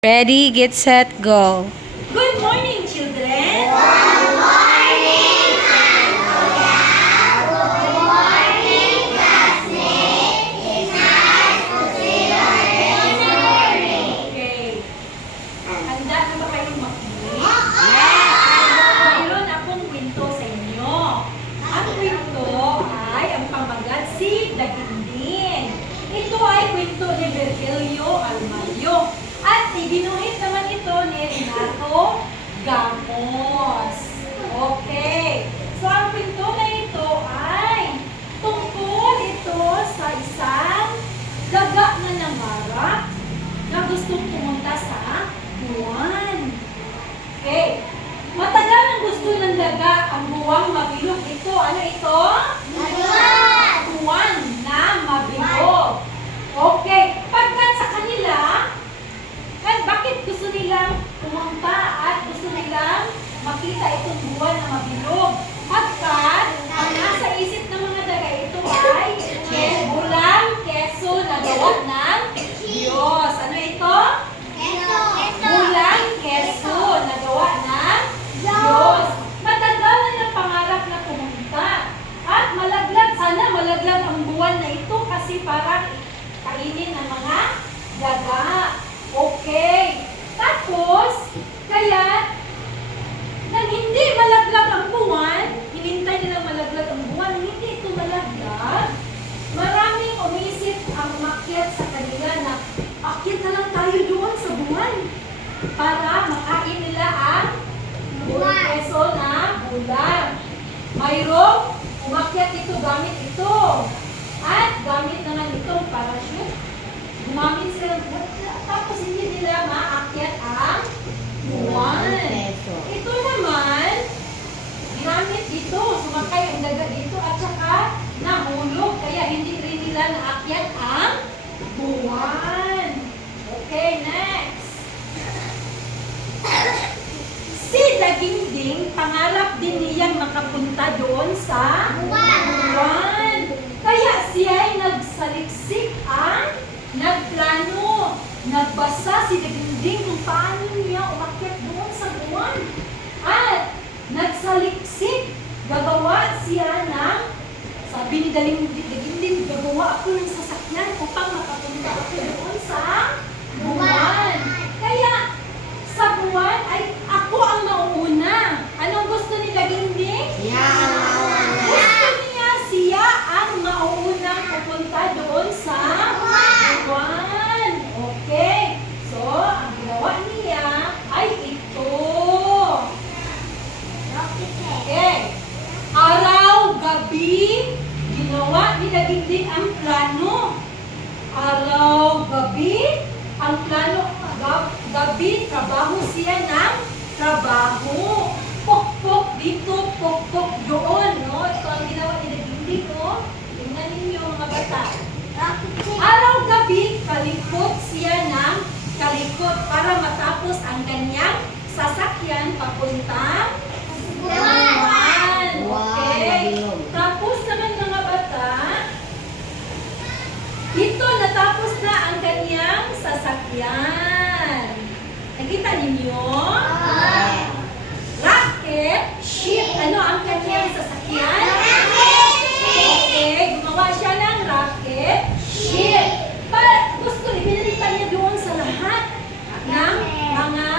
Ready, get set, go. Good morning, children. Okay. Handa na ba kayong makinig? Mayroon akong kwento sa inyo. Ang kwento ay ang pamagat si Daginding. Ito ay kwento ni Virgilio Almayo. At ibinuhit naman ito ni Renato Gamos. Okay. So, ang kwento na ito ay tungkol ito sa isang daga na nangarap na gustong pumunta sa buwan. Okay. Matagal ang gusto ng daga ang buwang mabilog. Ito, ano ito? Buwan na mabilog. Okay. Pagkat sa kanila, at bakit gusto nilang pumunta at gusto nilang makita itong buwan na mabilog? Pagkat ang nasa isip ng mga daga ito ay bulang keso na gawa ng Diyos. Ano ito? Bulang keso na gawa ng Diyos. Matagal na ng pangarap na pumunta. At malaglag, sana malaglag ang buwan na ito kasi para kainin ng mga daga. Okay. Tapos, kaya, nang hindi malaglag ang buwan, hinintay nila malaglag ang buwan, hindi ito malaglag, maraming umisip ang umakyat sa kanila na akyat na lang tayo doon sa buwan para makain nila ang peso na bulan. Mayroong umakyat ito gamit ito. At gamit naman itong parachute. Gumamit sila tapos hindi nila maakyat ang buwan. Ito naman, ginamit dito, sumakay ang daga dito at saka nahulog. Kaya hindi rin nila naakyat ang buwan. Okay, next. Si Daginding, pangarap din niyang makapunta doon sa buwan. Kaya siya ay nagsaliksik ang nagplano, nagbasa si Daginding kung paano niya umakyat doon sa buwan. At nagsaliksik, gagawa siya ng, sabi ni Daginding, gagawa ako ng sasakyan upang makapunta ako doon sa buwan. Kaya sa buwan ay ako ang mauuna. Anong gusto ni Daginding? Gusto niya siya ang mauunang pupunta doon sa buwan. Okay. So, ang ginawa niya ay ito. Okay. Araw-gabi, ginawa ni Daginding ang plano. Araw-gabi, ang plano, gabi, trabaho siya ng trabaho. Pokpok dito, pokpok doon, no? Ito ang ginawa ni Daginding, no? Tingnan ninyo mga bata. Araw-gabi, kalikot siya ng kalikot para matapos ang kanyang sasakyan papuntang buwan. Okay? Tapos naman mga bata, ito natapos na ang kanyang sasakyan. Nakita ninyo? Rocket ship. Ano ang kanyang sasakyan? Okay, gumawa siya ng rocket ship. Gusto ibinalitan niya doon sa lahat ng mga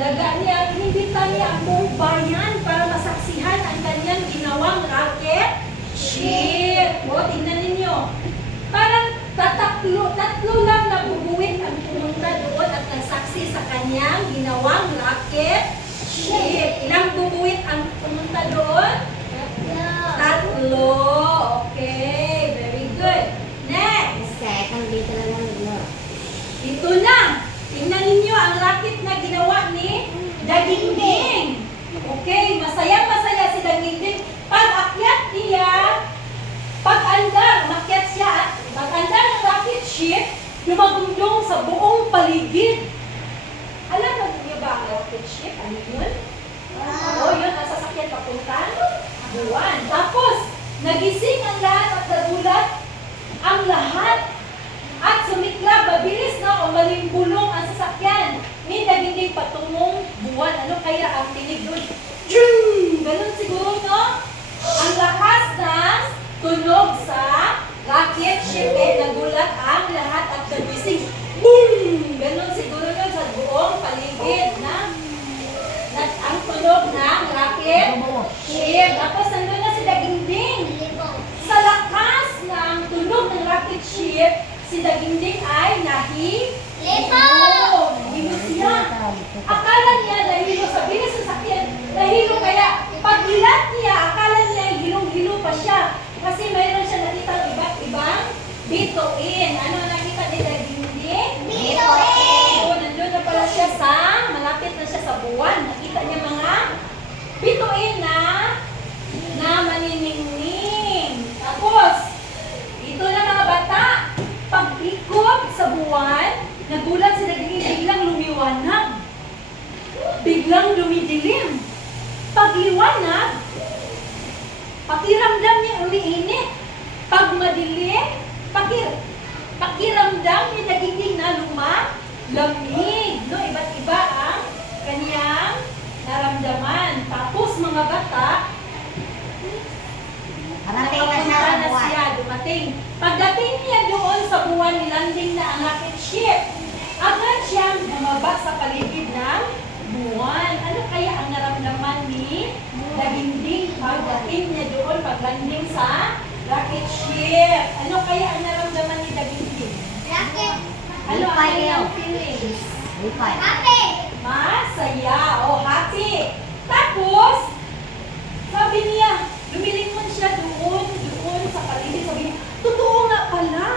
daga niya. Inimbitan niya ang buong bayan para masaksihan ang kanyang ginawang rocket ship. O, tingnan ninyo. Parang tatlo lang na bubuwit ang pumunta doon at nagsaksi sa kanyang ginawang rocket ship. Ilang bubuwit ang pumunta doon? Tatlo. Okay, very good. Next. Ito na. Tingnan ninyo ang rocket na ginawa ni Daginding. Okay, masaya-masaya si Daginding. Pag-akyat niya, pag-andar, umakyat siya at pag-andar ng rocket ship, lumagundong sa buong paligid. Alam niyo ba ang rocket ship? Ano yun? Yun ang sasakyan papunta buwan. Tapos, nagising ang lahat at nagulat ang lahat. At sumiklab, mabilis na o malimbulong ang sasakyan. dagingding patungong buwan. Ano kaya ang tinig doon? Jung! Ganun siguro, no? Ang lakas ng tunog sa rocket ship nagulat ang lahat at nagising. Boom! Ganun siguro yun sa buong paligid na ang tunog ng rocket ship. Tapos nandun na si Dagingding. Sa lakas ng tunog ng rocket ship, si Dagingding ay nahilo siya. Akala niya nahilo sa bilis ng sakyan. Nahilo kaya pag-ilat niya, akala niya hilong-hilo pa siya. Kasi mayroon siya nakita iba't ibang bituin. Ano nakita ni Dagingding? Bituin! Oo, nandun na pala siya malapit na siya sa buwan. Nakita niya mga bituin na maniningning. Tapos, ito na mga bata, pag-ikot sa buwan, nagulat si Dagingding, biglang lumiwanag. Biglang lumidilim. Pagliwanag, pakiramdam niya umiinit. Pag madilim, pakiramdam niya Dagingding na lamig. No, iba't iba ang kanyang naramdaman. Tapos mga bata, Parating na siya sa buwan. dumating. Pagdating niya doon sa buwan, nilanding na ang rocket ship. Agad siyang bumaba sa paligid ng buwan. Ano kaya ang naramdaman ni Dagingding pagdating niya doon, paglanding sa rocket ship? Ano kaya ang naramdaman ni Dagingding? Ano ang kanyang feelings? Masaya o happy. Tapos, sabi niya, lumilingon siya doon sa paligid. Sabi niya, totoo nga pala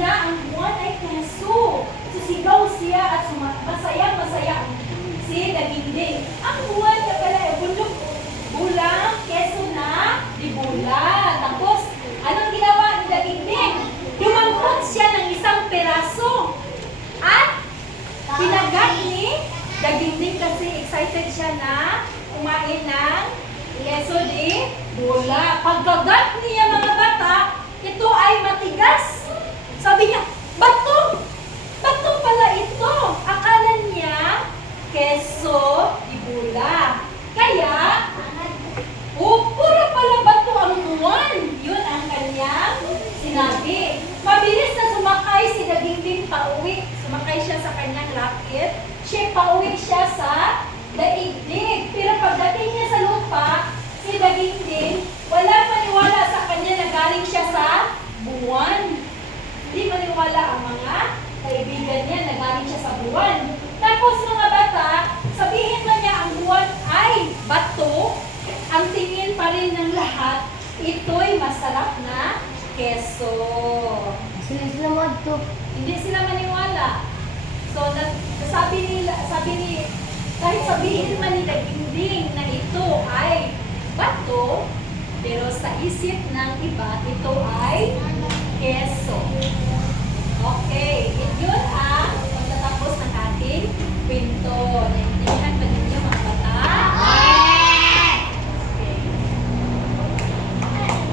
na ang buwan ay keso. Susigaw siya at masaya si Dagingding. Ang buwan niya pala ay bundok bulang keso na di bula. Tapos, anong ginawa ni Dagingding? Lumangkot siya ng isang peraso. At pinagat ni Dagingding kasi excited siya na kumain ng keso di bula. Pagkagat niya mga bata, ito ay matigas. Sabi niya, bato! Bato pala ito. Akala niya keso di bula. Kaya, puro pala bato ang buwan. Yun ang kanyang sinabi. Mabilis na sumakay si Dagingding pauwi. Sumakay siya sa kanyang rocket. Siya pauwi siya sa daigdig. Pero pagdating niya sa lupa, si Dagingding, walang maniwala sa kanya na galing siya sa buwan. Hindi maniwala ang mga kaibigan niya na galing siya sa buwan. Tapos mga bata, sabihin na niya ang buwan ay bato. Ang tingin pa rin ng lahat, ito'y masarap na keso. Hindi sila maniwala. So, sabi ni, kahit sabihin man ni Dagingding na ito ay bato, pero sa isip ng iba, ito ay keso. Okay, yun